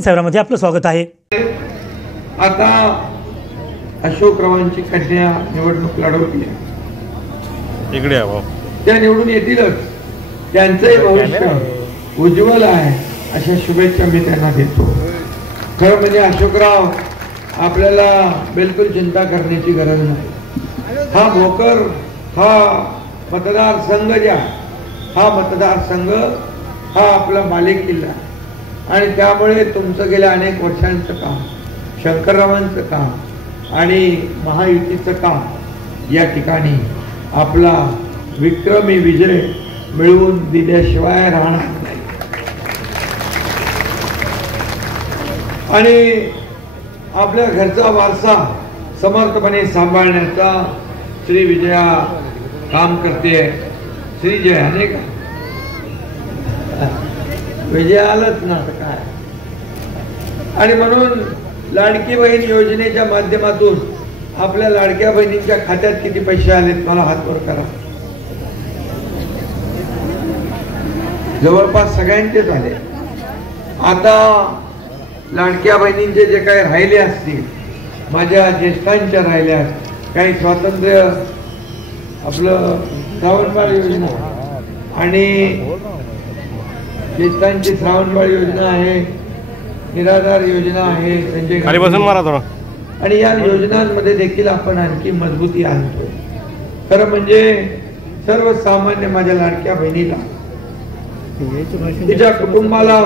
साहेबांमध्ये आपलं स्वागत आहे। आता अशोकरावांची कन्या निवडणूक लढवली आहे, इकडे त्या निवडून येतीलच, त्यांचंही भविष्य उज्ज्वल आहे अशा शुभेच्छा मी त्यांना देतो। खरं म्हणजे अशोकराव आपल्याला बिलकुल चिंता करण्याची गरज नाही। हा भोकर हा मतदारसंघ ज्या हा मतदारसंघ हा आपला बालेकिल्ला आणि त्यामुळे तुमचं गेल्या अनेक वर्षांचं काम, शंकररावांचं काम आणि महायुतीचं काम या ठिकाणी आपला विक्रमी विजय मिळवून दिल्याशिवाय राहणार नाही। आणि आपल्या घरचा वारसा समर्थपणे सांभाळण्याचा श्री विजया काम करते। श्री जय अनेक विजय आलंच ना काय। आणि म्हणून लाडकी बहीण योजनेच्या माध्यमातून आपल्या लाडक्या बहिणींच्या खात्यात किती पैसे आलेत मला हात वर करा। जवळपास सगळ्यांचेच आले। आता लाडक्या बहिणींचे जे काही राहिले असतील, माझ्या ज्येष्ठांच्या राहिल्या, काही स्वातंत्र्य आपलं श्रावणबाळ योजना आणि ज्येष्ठांची श्रावणबाळ योजना आहे, निराधार योजना आहे, संजय आणि या योजनांमध्ये देखील आपण आणखी मजबूती आणतो। खरं म्हणजे सर्वसामान्य माझ्या लाडक्या बहिणीला तिच्या कुटुंबाला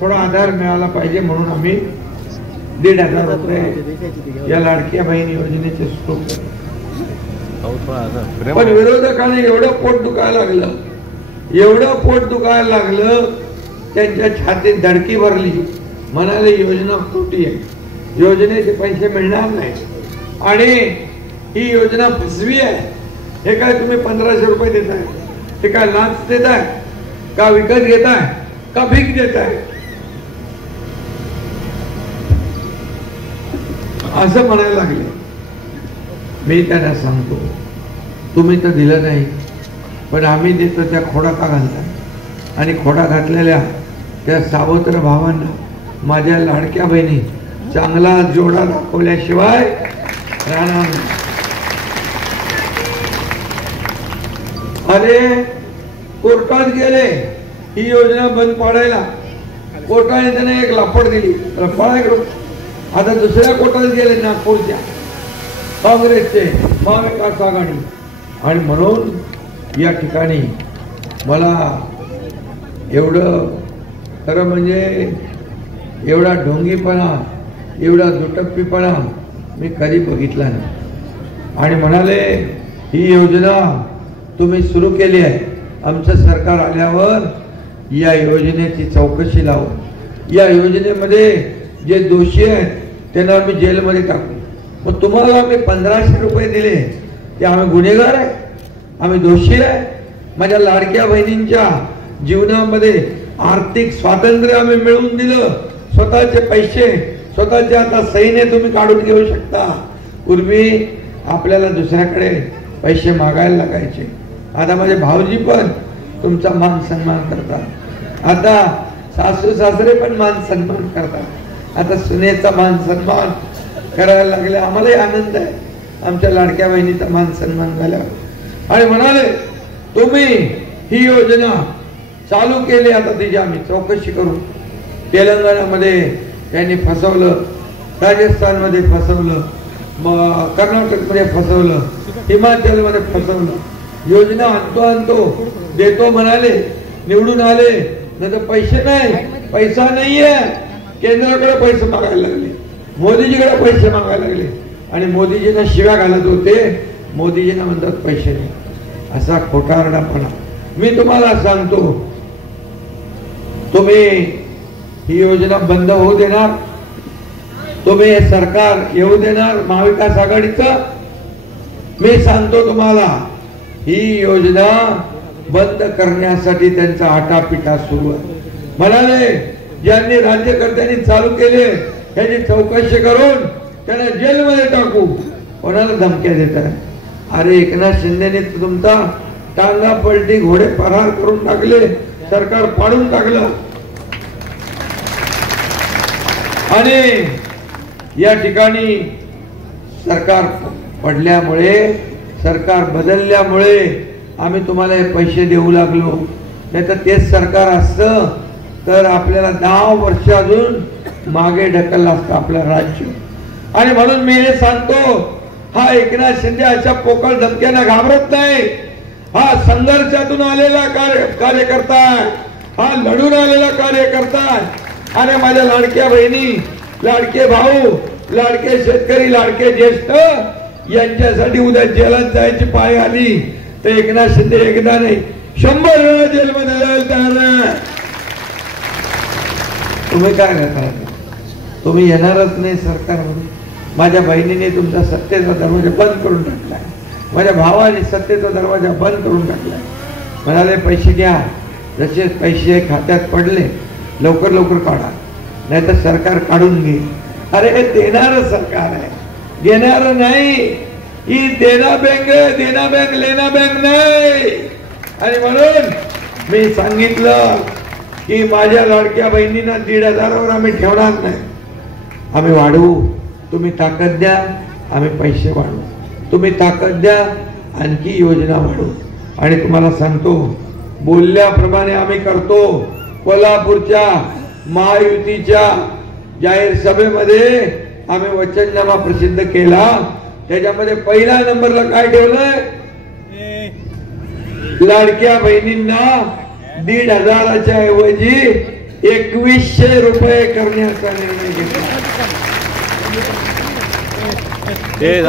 थोडा आधार मिळाला पाहिजे म्हणून आम्ही 1,500 रुपये या लाडक्या बहीण योजनेचे सुरू केले। पण विरोधकांनी एवढं पोट दुखायला लागलं, एवढं पोट दुखायला लागलं, त्यांच्या छातीत धडकी भरली, म्हणाले योजना खोटी आहे, योजनेचे पैसे मिळणार नाही आणि ही योजना फसवी आहे। हे काय तुम्ही 1,500 रुपये देताय, हे काय लाच देताय का, विकत घेताय का भीक देताय, असं म्हणायला लागले। मी त्यांना सांगतो तुम्ही तर दिलं नाही, पण आम्ही देतो त्या खोडा का घालताय, आणि खोडा घातलेल्या त्या सावत्र भावांना माझ्या लाडक्या बहिणी चांगला जोडा दाखवल्याशिवाय राहणार नाही। अरे कोर्टात गेले ही योजना बंद पाडायला, कोर्टाने त्यांना एक लापड दिली, आता दुसऱ्या कोर्टात गेले नागपूरच्या काँग्रेसचे महाविकास आघाडी, आणि म्हणून या ठिकाणी मला एवढं खरं म्हणजे एवढा ढोंगीपणा, एवढा दुटप्पीपणा मी कधी बघितला नाही। आणि म्हणाले ही योजना तुम्ही सुरू केली आहे, आमचं सरकार आल्यावर या योजनेची चौकशी लावू, या योजनेमध्ये जे दोषी आहेत त्यांना आम्ही जेलमध्ये टाकू। मग तुम्हाला आम्ही 1,500 रुपये दिले ते आम्ही गुन्हेगार आहे, आम्ही दोषी आहे? माझ्या लाडक्या बहिणींच्या जीवनामध्ये आर्थिक स्वातंत्र्य आम्ही मिळवून दिलं, स्वतःचे पैसे स्वतःचे आता सहीने तुम्ही काढून घेऊ शकता। पूर्वी आपल्याला दुसऱ्याकडे पैसे मागायला लागायचे, आता माझे भाऊजी पण तुमचा मान सन्मान करतात, आता सासू सासरे पण मान सन्मान करतात, आता सुनेचा मान सन्मान करायला लागले। आम्हालाही आनंद आहे आमच्या लाडक्या बहिणीचा मान सन्मान झाल्यावर। आणि म्हणाले तुम्ही ही योजना चालू केली, आता तिची आम्ही चौकशी करू। तेलंगणामध्ये त्यांनी फसवलं, राजस्थानमध्ये फसवलं, कर्नाटकमध्ये फसवलं, हिमाचलमध्ये फसवलं। योजना आणतो देतो म्हणाले, निवडून आले नाही तर पैसे नाही, पैसा नाहीये, केंद्राकडे पैसे मागायला लागले, मोदीजीकडे पैसे मागायला लागले, आणि मोदीजींना शिव्या घालत होते, मोदीजींना म्हणतात पैसे नाही, असा खोटारडापणा। मी तुम्हाला सांगतो तुम्ही ही योजना बंद होऊ देणार, तुम्ही हे सरकार येऊ देणार महाविकास आघाडीचं? मी सांगतो तुम्हाला ही योजना बंद करण्यासाठी त्यांचा आटापिटा सुरू आहे। म्हणाले ज्यांनी राज्यकर्त्यांनी चालू केले त्याची चौकशी करून त्यांना जेलमध्ये टाकू, कोणाला धमक्या देतात? अरे एकनाथ शिंदेने तुमचा टांगा पलटी घोडे फरार करून टाकले, सरकार पाडून टाकलं। आणि या ठिकाणी सरकार पडल्यामुळे, सरकार बदलल्यामुळे आम्ही तुम्हाला हे पैसे देऊ लागलो. नाही तर तेच सरकार असतं तर आपल्याला 10 वर्ष अजून मागे ढकललं असतं आपलं राज्य. आणि म्हणून मी हे सांगतो, हा एकनाथ शिंदे अशा पोकळ धमक्यांना घाबरत नाही. हा संघर्षातून आलेला कार्यकर्ता आहे, हा लढून आलेला कार्यकर्ता आहे. आणि माझ्या लाडक्या बहिणी, लाडके भाऊ, लाडके शेतकरी, लाडके ज्येष्ठ यांच्यासाठी उद्या जेलात जायची पाळी आली तर एकनाथ शिंदे एकदा नाही 100 वेळा जेलमध्ये जायला तयार आहे. तुम्ही काय करता? तुम्ही येणारच नाही सरकारमध्ये. माझ्या बहिणीने तुमचा सत्तेचा दरवाजा बंद करून टाकलाय, माझ्या भावाने सत्तेचा दरवाजा बंद करून टाकलाय. म्हणाले पैसे द्या, जसे पैसे खात्यात पडले लवकर लवकर काढा, नाही तर सरकार काढून घेईल. अरे हे देणारं सरकार आहे, देणारं नाही. ही देना बँक आहे, देना बँक लेना बँक नाही. आणि म्हणून मी सांगितलं की माझ्या लाडक्या बहिणींना 1,500वर आम्ही ठेवणार नाही, आम्ही वाढवू. तुम्ही ताकद द्या, आम्ही पैसे वाढवू. तुम्ही ताकद द्या, आणखी योजना वाढवू. आणि तुम्हाला सांगतो, बोलल्याप्रमाणे आम्ही करतो. कोल्हापूरच्या महायुतीच्या जाहीर सभेमध्ये आम्ही वचननामा प्रसिद्ध केला. त्याच्यामध्ये पहिल्या नंबरला काय ठेवलंय? लाडक्या बहिणींना 1,500च्या ऐवजी 2,100 रुपये करण्याचा निर्णय घेतला.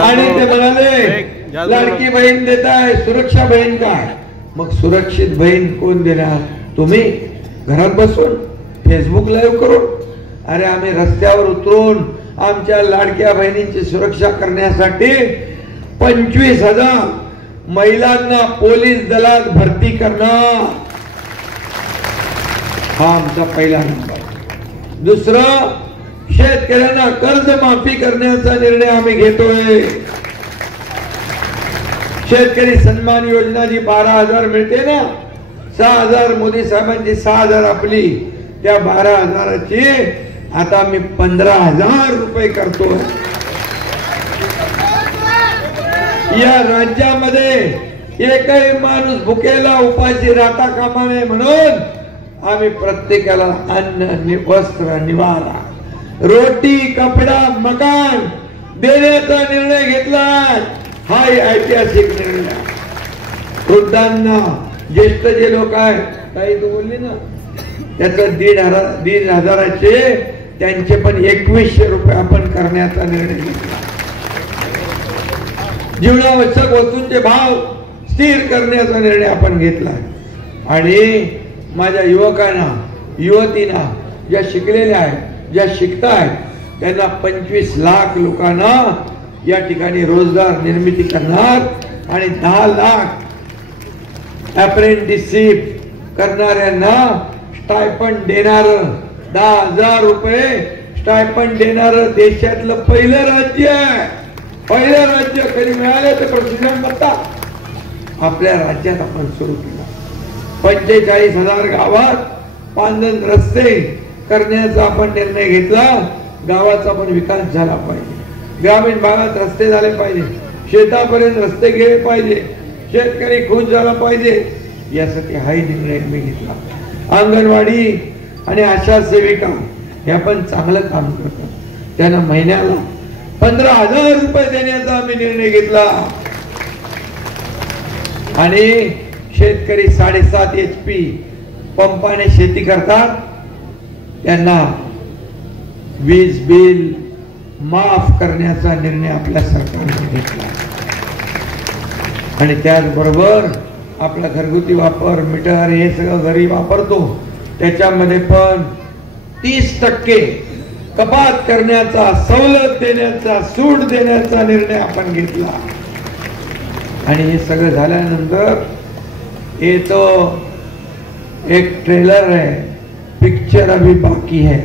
आणि ते म्हणाले लाडकी बहीण देत आहे, सुरक्षा बहीण काय? मग सुरक्षित बहीण कोण देणार? तुम्ही घरात बसून फेसबुक लाईव्ह करून? अरे आम्ही रस्त्यावर उतरून आमच्या लाडक्या बहिणींची सुरक्षा करण्यासाठी 25,000 महिलांना पोलीस दलात भरती करणार. हा आमचा पहिला नंबर. दुसरं, शेतकऱ्यांना कर्ज माफी करण्याचा निर्णय आम्ही घेतोय. शेतकरी सन्मान योजना जी 12,000 मिळते ना, 6,000 मोदी साहेबांची, 6,000 आपली, त्या 12,000ची आता आम्ही 15,000 रुपये करतो. या राज्यामध्ये एकही माणूस भुकेला उपाशी राहता कामा नये म्हणून आम्ही प्रत्येकाला अन्न, वस्त्र, निवारा, रोटी, कपडा, मकान देण्याचा निर्णय घेतला. हा ऐतिहासिक निर्णय. वृद्धांना, ज्येष्ठ जे लोक आहेत, काही तू बोलली ना, त्याचं 1,500चे त्यांचे पण 2,100 रुपये आपण करण्याचा निर्णय घेतला. जीवनावश्यक वस्तूंचे भाव स्थिर करण्याचा निर्णय आपण घेतला. आणि माझ्या युवकांना, युवतींना, ज्या शिकलेल्या आहेत, ज्या शिकतायत, त्यांना 25 लाख लोकांना या ठिकाणी रोजगार निर्मिती करणार. आणि 10 लाख अप्रेंटिसशिप करणाऱ्यांना स्टायपंड देणार, 10,000 रुपये स्टायपंड देणार देशातलं पहिलं राज्य आहे. पहिलं राज्य. कधी मिळालं तर प्रशिक्षण करता आपल्या राज्यात आपण सुरू केला. 45,000 गावात पांदन रस्ते करण्याचा आपण निर्णय घेतला. गावाचा पण विकास झाला पाहिजे, ग्रामीण भागात रस्ते झाले पाहिजे, शेतापर्यंत रस्ते गेले पाहिजे, शेतकरी खुश झाला पाहिजे. यासाठी हाही निर्णय मी घेतला. अंगणवाडी आणि आशा सेविका ह्या पण चांगलं काम करतात, त्यांना महिन्याला 15,000 रुपये देण्याचा आम्ही निर्णय घेतला. आणि शेतकरी 7.5 HP पंपाने शेती करतात, त्यांना वीज बिल माफ करण्याचा निर्णय आपल्या सरकारने घेतला. आणि त्याचबरोबर आपला घरगुती वापर, मीटर, हे सगळं घरी वापरतो, त्याच्यामध्ये पण 30% कपात करण्याचा, सवलत देण्याचा, सूट देण्याचा निर्णय आपण घेतला. आणि हे सगळं झाल्यानंतर ये तो एक ट्रेलर है, पिक्चर अभी बाकी है.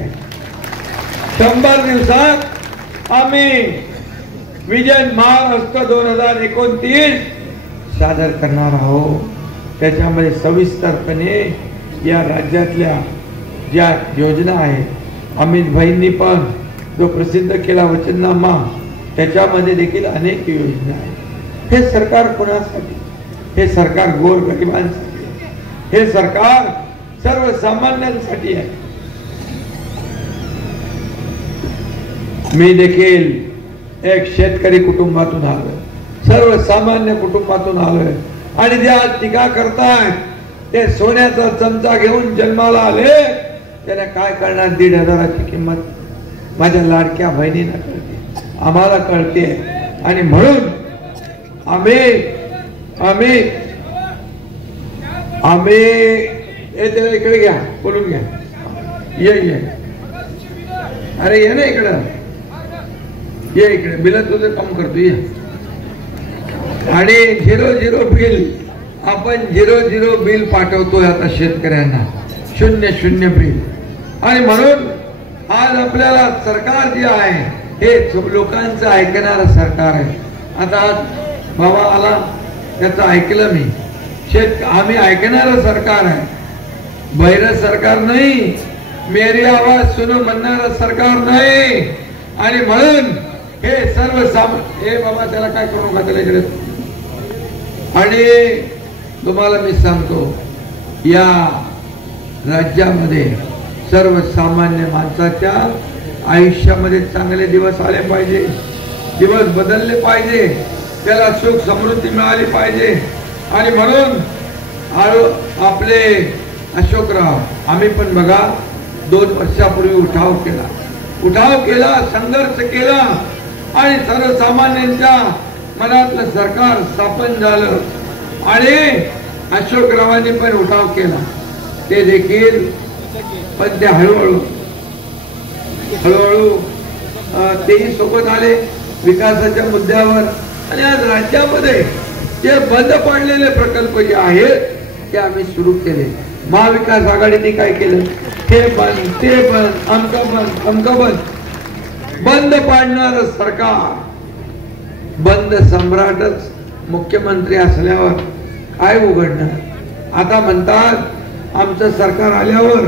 100 दिवसात आम्ही विजन महाराष्ट्र 2029 सादर करणार आहोत. त्याच्यामध्ये सविस्तरपणे या राज्यातल्या ज्या योजना आहेत, अमित भाईंनी पण जो प्रसिद्ध केला वचननामा, त्याच्यामध्ये देखील अनेक योजना आहेत. हे सरकार कोणासाठी? हे सरकार गोरगरिबांसाठी, हे सरकार सर्वसामान्यांसाठी आहे. मी देखील एक शेतकरी कुटुंबातून आलोय, सर्वसामान्य कुटुंबातून आलोय, आणि ज्या टीका करतायत ते सोन्याचा चमचा घेऊन जन्माला आले, त्याला काय करणार? 1,500ची किंमत माझ्या लाडक्या बहिणींना कळते, आम्हाला कळते. आणि म्हणून आम्ही त्याला इकडे घ्या, बोलून घ्या, ये अरे ये ना इकडं, ये इकडे, बिल तुझं काम करतो ये. आणि 0 बिल आपण 0 बिल पाठवतोय आता शेतकऱ्यांना, 0 बिल. आणि म्हणून आज आपल्याला सरकार जे आहे हे लोकांचं ऐकणारं सरकार आहे. आता बाबा आला त्याचं ऐकलं मी, आम्ही ऐकणारं सरकार आहे, बहिरं सरकार नाही, मेरी आवाज सुनो म्हणणारं सरकार नाही. आणि म्हणून हे सर्वसामान्य, हे बाबा त्याला काय करू नका, त्याला इकडे. आणि तुम्हाला मी सांगतो, या राज्यामध्ये सर्वसामान्य माणसाच्या आयुष्यामध्ये चांगले दिवस आले पाहिजे, दिवस बदलले पाहिजे, त्याला सुख समृद्धी मिळाली पाहिजे. आणि म्हणून आपले अशोकराव, आम्ही पण बघा 2 वर्षापूर्वी उठाव केला, संघर्ष केला, आणि सर्वसामान्यांच्या मनातलं सरकार स्थापन झालं. आणि अशोकरावांनी पण उठाव केला, ते देखील, पण ते हळूहळू तेही सोबत आले विकासाच्या मुद्द्यावर. आणि आज राज्यामध्ये जे बंद पडलेले प्रकल्प जे आहेत ते आम्ही सुरू केले. महाविकास आघाडीने काय केलं? हे बंद, ते बंद, अमकं बंद. बंद पाडणार सरकार, बंद सम्राटच मुख्यमंत्री असल्यावर काय उघडणार? आता म्हणतात आमचं सरकार आल्यावर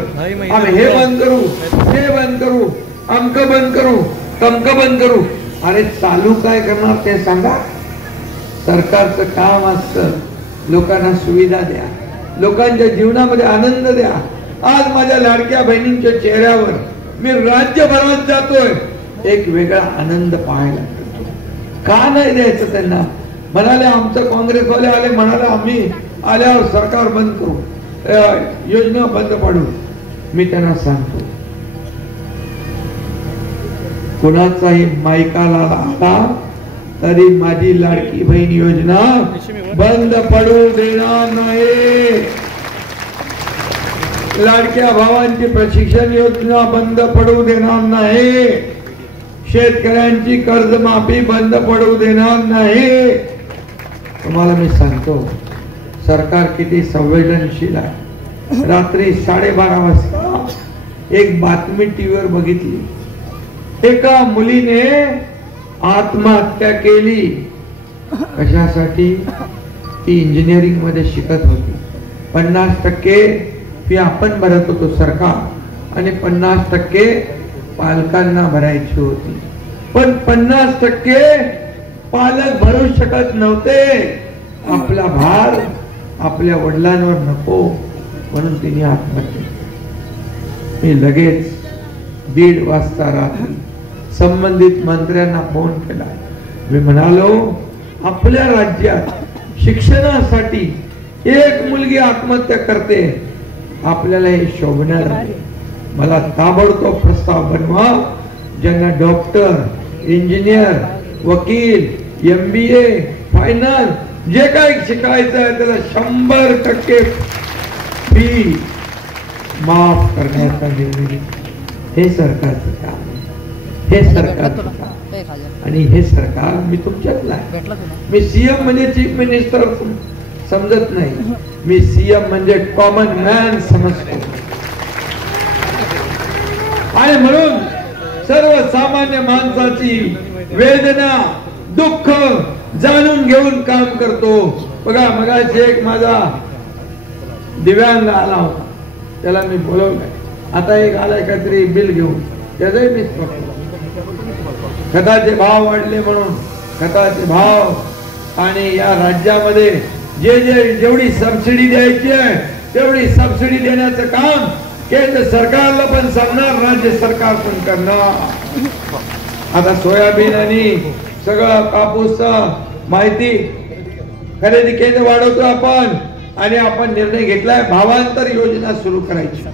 आम्ही हे बंद करू, ते बंद करू, अमकं बंद करू, तमकं बंद करू. अरे चालू काय करणार ते सांगा. सरकारचं काम असतं लोकांना सुविधा द्या, लोकांच्या जीवनामध्ये आनंद द्या. आज माझ्या लाडक्या बहिणींच्या चेहऱ्यावर मी राज्यभरात जातोय, एक वेगळा आनंद पाहायला मिळतो. का नाही द्यायचं त्यांना? म्हणाले आमचं काँग्रेसवाले आले, म्हणाले आम्ही आल्यावर सरकार बंद करू, योजना बंद पाडू. मी त्यांना सांगतो, कुणाचाही मायकाला आला तरी माझी लाडकी बहीण योजना बंद पडू देणार नाही. लाडक्या भावांची प्रशिक्षण योजना बंद पडू देणार नाही. शेतकऱ्यांची कर्जमाफी बंद पडू देणार नाही. तुम्हाला मी सांगतो सरकार किती संवेदनशील आहे. रात्री 12:30 वाजता एक बातमी टीव्हीवर बघितली, एका मुलीने आत्महत्या केली. कशासाठी? ती इंजिनिअरिंग मध्ये शिकत होती. 50% फी आपण भरत होतो सरकार, आणि 50% पालकांना भरायची होती. पण 50% पालक भरू शकत नव्हते. आपला भार आपल्या वडिलांवर नको म्हणून तिने आत्महत्या केली. मी लगेच 1:30 वाजता रात्री संबंधित मंत्र्यांना फोन केला. मी म्हणालो, आपल्या राज्यात शिक्षणासाठी एक मुलगी आत्महत्या करते, आपल्याला हे शोभणार नाही. मला ताबडतोब प्रस्ताव बनवा, ज्यांना डॉक्टर, इंजिनियर, वकील, MBA, फायनान्स जे काही शिकायचं आहे त्याला 100% फी माफ करण्याचा निर्णय. हे सरकारचं काम, हे सरकारचं काम. आणि हे सरकार मी तुमच्यातलं आहे. मी CM म्हणजे चीफ मिनिस्टर समजत नाही, मी CM म्हणजे कॉमन मॅन समजतो. आणि म्हणून सर्वसामान्य माणसाची वेदना, दुःख जाणून घेऊन काम करतो. बघा मगाशी एक माझा दिव्यांग आला होता, त्याला मी बोलवलंय. आता एक आलाय काहीतरी बिल घेऊन, त्याचंही मी खताचे भाव वाढले म्हणून खताचे भाव आणि या राज्यामध्ये जेवढी सबसिडी द्यायची आहे तेवढी सबसिडी देण्याचं काम केंद्र सरकारला पण सांगणार, राज्य सरकार पण करणार. आता सोयाबीन आणि सगळं कापूस माहिती खरेदी केंद्र वाढवतो आपण आणि आपण निर्णय घेतलाय भावांतर योजना सुरू करायची.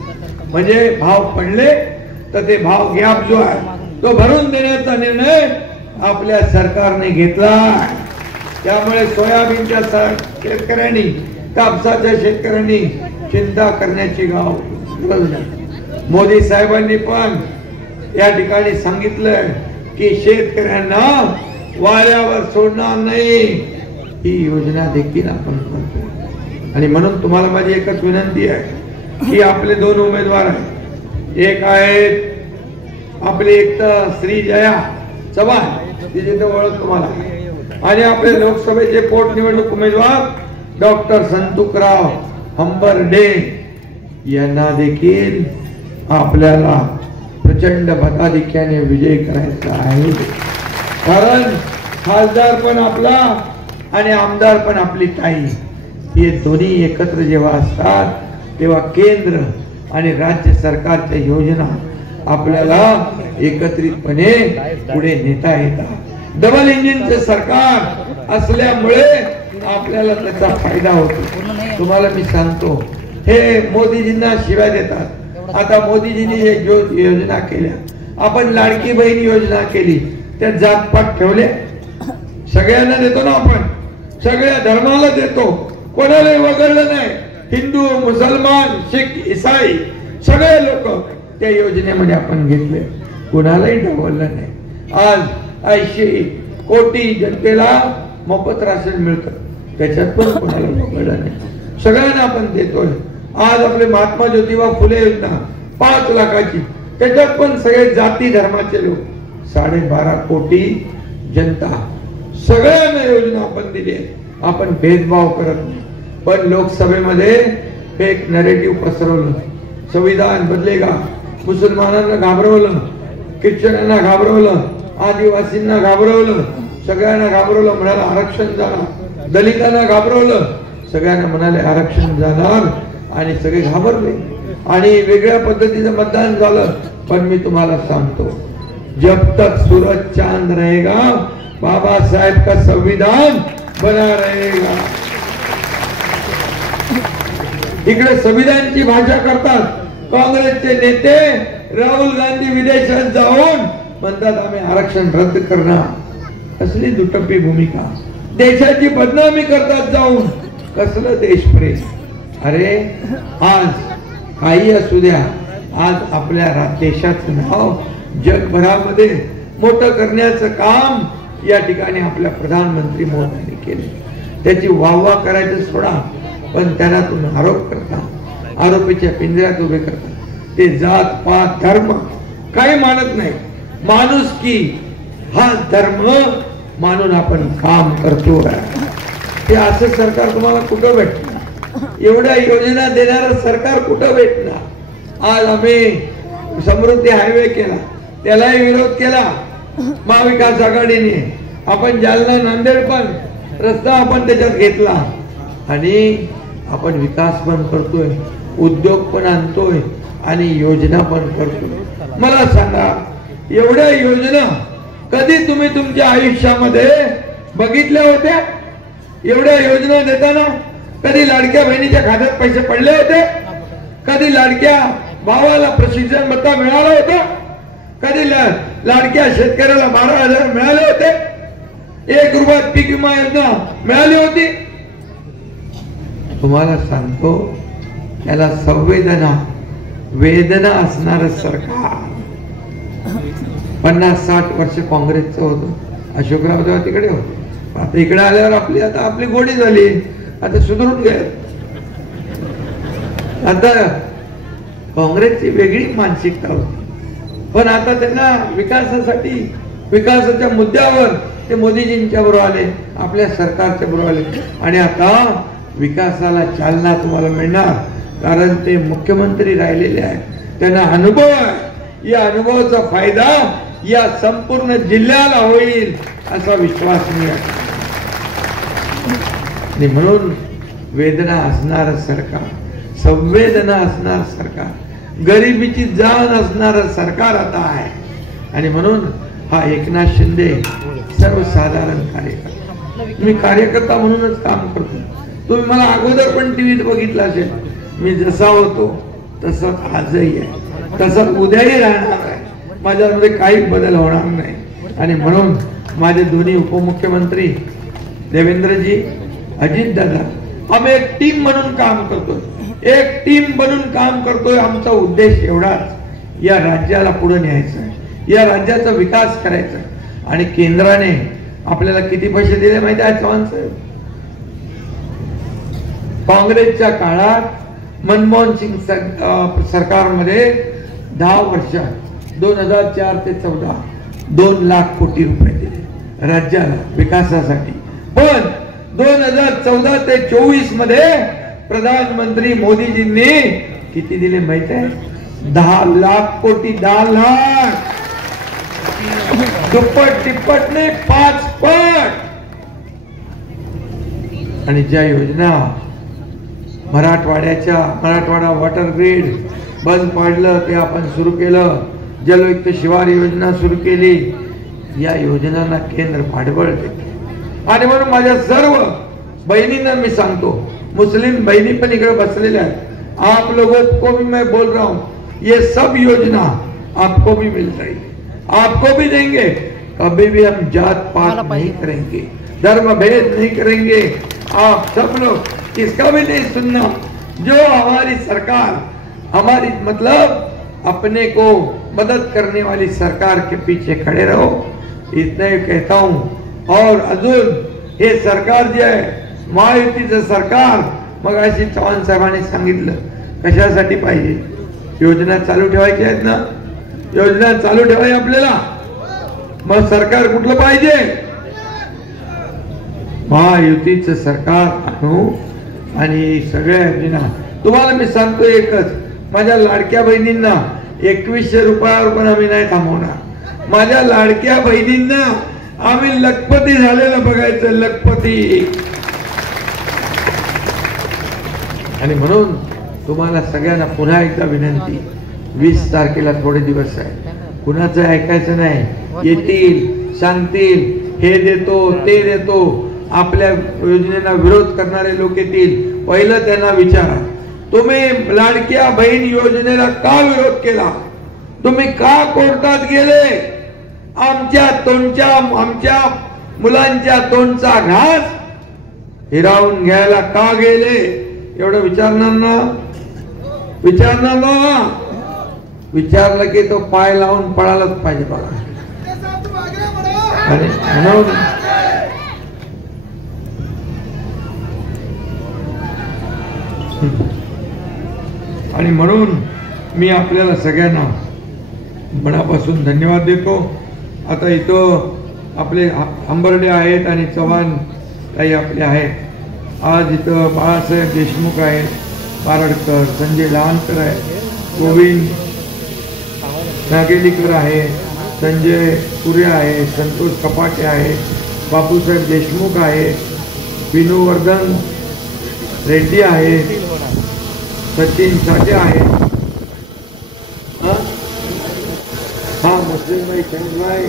म्हणजे भाव पडले तर ते भाव गॅप जो आहे तो भरून देण्याचा निर्णय आपल्या सरकारने घेतला. त्यामुळे सोयाबीनच्या शेतकऱ्यांनी कापसाच्या शेतकऱ्यांनी चिंता करण्याची गरज नाही. मोदी साहेबांनी पण या ठिकाणी सांगितलं की शेतकऱ्यांना वाऱ्यावर सोडणार नाही, ही योजना देखील आपण करतो. आणि म्हणून तुम्हाला माझी एकच विनंती आहे की आपले दोन उमेदवार आहेत. एक आहेत आपले एक तर श्री जया चव्हाण, तिची तर ओळख तुम्हाला, आणि आपले लोकसभेचे पोटनिवडणूक उमेदवार डॉक्टर संतुकराव हंबर्डे यांना देखील आपल्याला प्रचंड मताधिक्याने विजय करायचा आहे. कारण खासदार पण आपला आणि आमदार पण आपली ताई, हे दोन्ही एकत्र जेव्हा असतात तेव्हा केंद्र आणि राज्य सरकारच्या योजना आपल्याला एकत्रितपणे पुढे नेता येतात. डबल इंजिनचे सरकार असल्यामुळे आपल्याला त्याचा फायदा होतो. तुम्हाला मी सांगतो, हे मोदीजींना शिव्या देतात. आता मोदीजींनी हे योजना केल्या, आपण लाडकी बहीण योजना केली, त्या जातपात ठेवले, सगळ्यांना देतो ना आपण, सगळ्या धर्माला देतो, कोणालाही वगळलं नाही. हिंदू, मुसलमान, शीख, ईसाई सगळे लोक त्या योजनेमध्ये आपण घेतले, कोणालाही डावललं नाही. आज 80 कोटी जनतेला मोफत राशन मिळतं, त्याच्यात पण कोणाला वगळलं नाही, सगळ्यांना आपण देतोय. आज आपले महात्मा ज्योतिबा फुले योजना 5 लाखाची, त्याच्यात पण सगळे जाती धर्माचे लोक, 12.5 कोटी जनता, सगळ्यांना योजना आपण दिली आहे. आपण भेदभाव करत नाही. पण लोकसभेमध्ये फेक नरेटिव्ह पसरवलं, संविधान बदलेगा, मुसलमानांना घाबरवलं, ख्रिश्चनांना घाबरवलं, आदिवासींना घाबरवलं, सगळ्यांना घाबरवलं, म्हणाला आरक्षण जाणार, दलितांना घाबरवलं, सगळ्यांना म्हणाले आरक्षण जाणार, आणि सगळे घाबरले आणि वेगळ्या पद्धतीचं मतदान झालं. पण मी तुम्हाला सांगतो, जब तक सूरज चांद रहेगा बाबा साहेब का संविधान बना रहेगा. इकडे संविधानची भाषा करतात काँग्रेसचे नेते, राहुल गांधी विदेशात जाऊन म्हणतात आम्ही आरक्षण रद्द करणार. कसली दुटप्पी भूमिका, देशाची बदनामी करतात जाऊन, कसलं देशप्रेम. अरे आज काही असू द्या, आज आपल्या देशाचं नाव जगभरामध्ये मोठं करण्याचं काम या ठिकाणी आपल्या प्रधानमंत्री मोदींनी केले. त्याची वाहवा करायचं सोडा, पण त्यांना तुम्ही आरोप करता, आरोपीच्या पिंजऱ्यात उभे करता. ते जात पात धर्म काही मानत नाही, माणुसकी हा धर्म मानून आपण काम करतो. ते असं सरकार तुम्हाला कुठं भेटणार, एवढ्या योजना देणारं सरकार कुठं भेटणार. आज आम्ही समृद्धी हायवे केला, त्यालाही विरोध केला महाविकास आघाडीने. आपण जालना नांदेड पण रस्ता आपण त्याच्यात घेतला, आणि आपण विकास पण करतोय, उद्योग पण आणतोय आणि योजना पण करतोय. मला सांगा, एवढ्या योजना कधी तुम्ही तुमच्या आयुष्यामध्ये बघितल्या होत्या? एवढ्या योजना देताना कधी लाडक्या बहिणीच्या खात्यात पैसे पडले होते? कधी लाडक्या भावाला प्रशिक्षण भत्ता मिळाला होता? कधी लाडक्या शेतकऱ्याला 12,000 मिळाले होते? 1 रुपयात पीक विमा योजना मिळाली होती? तुम्हाला सांगतो, त्याला संवेदना वेदना असणार सरकार. 50-60 वर्ष काँग्रेसचं होतं, अशोकराव तेव्हा तिकडे होते, आता इकडे आल्यावर आपली गोडी झाली, आता सुधारून घ्या. आता काँग्रेसची वेगळी मानसिकता होती, पण आता त्यांना विकासासाठी, विकासाच्या मुद्द्यावर ते मोदीजींच्या बरोबर आले, आपल्या सरकारच्या बरोबर आले, आणि आता विकासाला चालना तुम्हाला मिळणार. कारण ते मुख्यमंत्री राहिलेले आहेत, त्यांना अनुभव आहे. या अनुभवाचा फायदा या संपूर्ण जिल्ह्याला होईल असा विश्वास मी आणि म्हणून वेदना असणार सरकार, संवेदना असणार सरकार, गरिबीची जाण असणार सरकार आता आहे. आणि म्हणून हा एकनाथ शिंदे सर्वसाधारण कार्यकर्ता, मी कार्यकर्ता म्हणूनच काम करतो. तुम्ही मला अगोदर पण टीव्हीत बघितलं असेल, मी जसा होतो तसंच आजही आहे, तसंच उद्याही राहणार आहे. माझ्यामध्ये काही बदल होणार नाही. आणि म्हणून माझे दोन्ही उपमुख्यमंत्री देवेंद्रजी, अजितदादा, आम्ही एक टीम म्हणून काम करतोय, एक टीम बनून काम करतोय. आमचा उद्देश एवढाच, या राज्याला पुढे न्यायचं आहे, या राज्याचा विकास करायचा. आणि केंद्राने आपल्याला किती पैसे दिले माहिती आहे चव्हाण साहेब? काँग्रेसच्या काळात मनमोहन सिंग सरकारमध्ये 10 वर्षात 2004 ते 14 2 लाख कोटी रुपये दिले राज्याला विकासासाठी. पण 2014 ते 24 मध्ये प्रधानमंत्री मोदीजींनी किती दिले माहिती आहे? 10 लाख कोटी, 10 लाख, दुप्पट तिप्पट ने 5 पट. आणि ज्या योजना मराठवाडा वॉटर ग्रीड बंद पडलं ते आपण सुरू केलं, जलयुक्त शिवार योजना सुरू केली. या योजनांना केंद्र पाठबळ देते. आणि म्हणून माझ्या सर्व बहिणींना मी सांगतो, मुस्लिम बहिणी पण इकडे बसलेल्या आहेत, आप लोगों को भी मैं बोल रहा हूं, ये सब योजना आपको भी मिल जाएगी, आपको भी देंगे. कभी भी हम जात पात नहीं करेंगे, धर्म भेद नहीं करेंगे. आप सब लोग किसका भी नहीं सुनना. जो हमारी सरकार, हमारी मतलब अपने को मदद करने वाली सरकार के पीछे खड़े रहो, इतना ही कहता हूं. और अजून हे सरकार जे आहे महायुतीचं सरकार, मग अशी चव्हाण साहेबांनी सांगितलं कशासाठी पाहिजे, योजना चालू ठेवायची आहेत ना, योजना चालू ठेवायची आपल्याला. मग सरकार कुठलं पाहिजे? महायुतीचं सरकार आणू. आणि सगळ्या योजना तुम्हाला मी सांगतो एकच, माझ्या लाडक्या बहिणींना 2100 रुपयावर पण आम्ही नाही थांबवणार. माझ्या लाडक्या बहिणींना आम्ही लखपती झालेलं बघायचं, लखपती. आणि म्हणून तुम्हाला सगळ्यांना पुन्हा एकदा विनंती, 20 तारखेला थोडे दिवस आहे, कुणाचं ऐकायचं नाही. येतील, सांगतील, हे देतो ते देतो, आपल्या योजनेला विरोध करणारे लोक येतील. पहिलं त्यांना विचारा, तुम्ही लाडक्या बहीण योजनेला का विरोध केला? तुम्ही का कोर्टात गेले? आमच्या मुलांच्या तोंडचा घास हिरावून घ्यायला का गेले? एवढं विचारणार ना? विचारणार ना? विचारलं की तो पाय लावून पळालाच पाहिजे बघा. आणि म्हणून आणि म्हणून मी आपल्याला सगळ्यांना मनापासून धन्यवाद देतो. आता इथं आपले अंबर्डे आहेत आणि चव्हाण काही आपले आहेत. आज इथं बाळासाहेब देशमुख आहेत, पारडकर, संजय लहानकर आहे, गोविंद नागेलीकर आहे, संजय पुरे आहे, संतोष कपाटे आहे, बापूसाहेब देशमुख आहे, विनोवर्धन रेड्डी आहे, सचिन साठे आहे, हाँ मुस्लिम भाई शहीद भाई,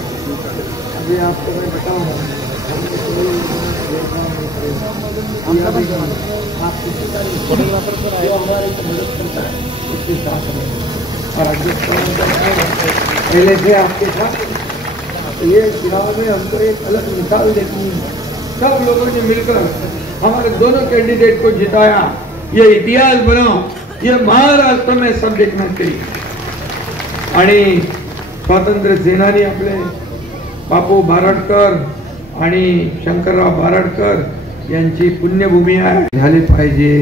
अभी आपको मैं बताऊँ आप किसी का हमारे मदद करता है उसके साथ और पहले से आपके साथ ये चुनाव में हमको एक अलग मिसाल देखनी है. सब लोगों ने मिलकर हमारे दोनों कैंडिडेट को जिताया. ये इतिहास बनाओ, ये महाराष्ट्र में सब देखना चाहिए. आणि स्वातंत्र्य सेनानी आपले बापू बारडकर आणि शंकरराव बारडकर यांची पुण्यभूमी झाली पाहिजे.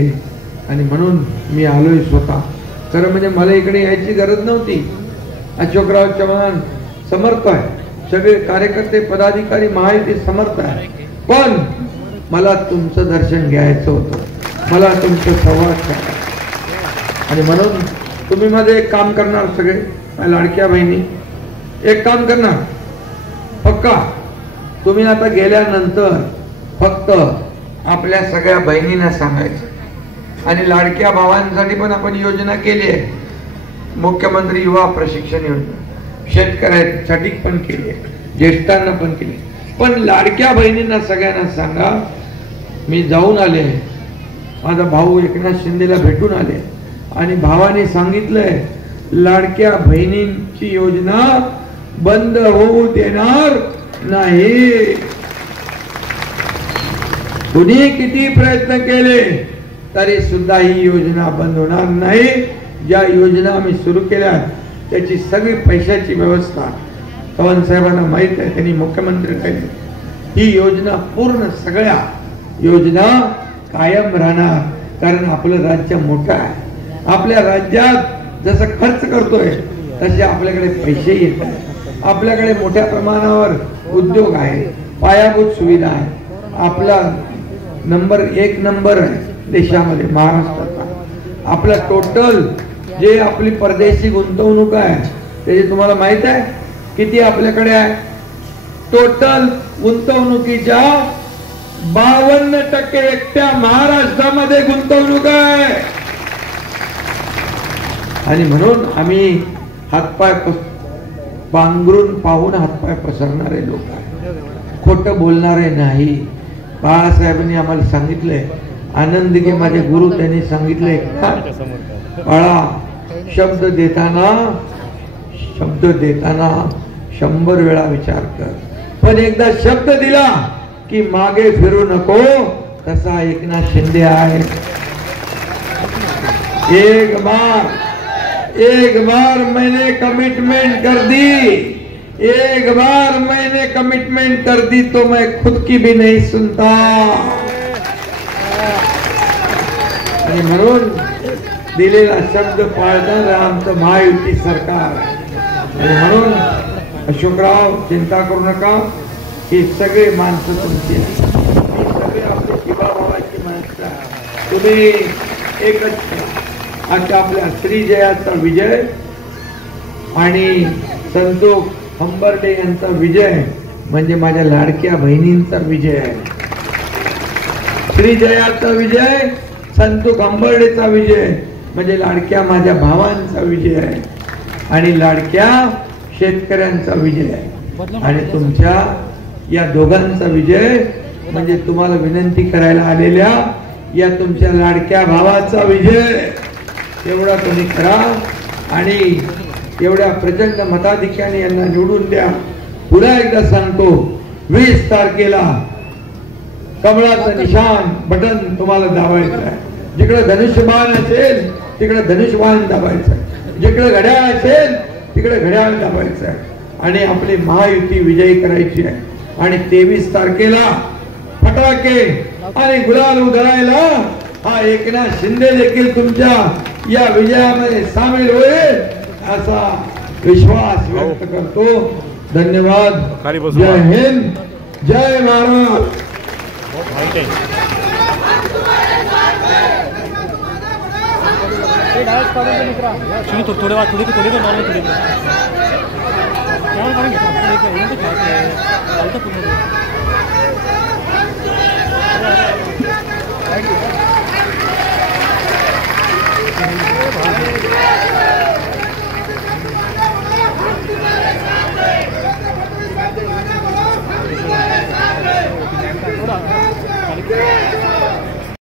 आणि म्हणून मी आलोय स्वतः. खरं म्हणजे मला इकडे यायची गरज नव्हती. अशोकराव चव्हाण समर्थ आहे, सगळे कार्यकर्ते पदाधिकारी महायुती समर्थ आहे, पण मला तुमचं दर्शन घ्यायचं होतं, मला तुमचं संवाद करायचा. आणि म्हणून तुम्ही मध्ये एक काम करणार सगळे माझ्या लाडक्या बहिणी, एक काम करणार पक्का, तुम्ही आता गेल्यानंतर फक्त आपल्या सगळ्या बहिणींना सांगायचं आणि लाडक्या भावांसाठी पण आपण योजना केली आहे. मुख्यमंत्री युवा प्रशिक्षण योजना शेतकऱ्यांसाठी पण केली आहे, ज्येष्ठांना पण केली. पण लाडक्या बहिणींना सगळ्यांना सांगा, मी जाऊन आले, माझा भाऊ एकनाथ शिंदेला भेटून आले आणि भावाने सांगितलंय लाडक्या बहिणींची योजना बंद होऊ देणार नाही. कुणी किती प्रयत्न केले तरी सुद्धा ही योजना बंद होणार नाही. ज्या योजना आम्ही सुरू केल्या त्याची सगळी पैशाची व्यवस्था चव्हाण साहेबांना माहित आहे, त्यांनी मुख्यमंत्री केली. ही योजना पूर्ण सगळ्या योजना कायम राहणार, कारण आपलं राज्य मोठं आहे. आपल्या राज्यात जसं खर्च करतोय तसे आपल्याकडे पैसे येत आहेत. आपल्याकडे मोठ्या प्रमाणावर उद्योग आहे, पायाभूत सुविधा आहे. आपला नंबर 1 नंबर आहे देशामध्ये महाराष्ट्राचा. आपला टोटल जे आपली परदेशी गुंतवणूक आहे त्याची तुम्हाला माहित आहे किती आपल्याकडे आहे? टोटल गुंतवणुकीच्या 52% एकट्या महाराष्ट्रामध्ये गुंतवणूक आहे. आणि म्हणून आम्ही हातपाय पांघरून पाहून हातपाय पसरणारे लोक आहे, खोटं बोलणारे नाही. बाळासाहेबांनी आम्हाला सांगितलंय, आनंद घे माझे गुरु त्यांनी सांगितलंय बाळा, शब्द देताना 100 वेळा विचार कर, पण एकदा शब्द दिला की मागे फिरू नको. तसा एकनाथ शिंदे आहे. एक बार मैंने कमिटमेंट कर दी, एक बार मैंने कमिटमेंट कर दी तो मैं खुद की भी नहीं सुनता. आणि म्हणून दिलेला शब्द पाळणारं आमचं महायुती सरकार. आणि म्हणून अशोकराव चिंता करू नका, ही सगळे माणसं तुमची आहेत, सगळे आपले जीवाभावाची माणसं. तुम्ही एकच करा. आता आपल्या श्रीजयाचा विजय आणि संतोष हंबर्डे यांचा विजय म्हणजे माझ्या लाडक्या बहिणींचा विजय आहे. श्रीजयाचा विजय, संतोष हंबर्डेचा विजय म्हणजे लाडक्या माझ्या भावांचा विजय आहे आणि लाडक्या शेतकऱ्यांचा विजय आहे. आणि तुमच्या या दोघांचा विजय म्हणजे तुम्हाला विनंती करायला आलेल्या या तुमच्या लाडक्या भावाचा विजय. एवढा तुम्ही करा आणि एवढ्या प्रचंड मताधिक्याने यांना निवडून द्या. पुन्हा एकदा सांगतो, 20 तारखेला कमळाचं निशाण बटन तुम्हाला दाबायचं आहे. जिकडे धनुष्यबाण असेल तिकडे धनुष्यबाण दाबायचं आहे, जिकडे घड्याळ असेल तिकडे घड्याळ दाबायचं आहे आणि आपली महायुती विजयी करायची आहे. आणि 23 तारखेला फटाके आणि गुलाल उधळायला हा एकनाथ शिंदे देखील तुमच्या या विजयामध्ये सामील होईल असा विश्वास व्यक्त करतो. धन्यवाद. जय हिंद, जय महाराष्ट्र. थोडे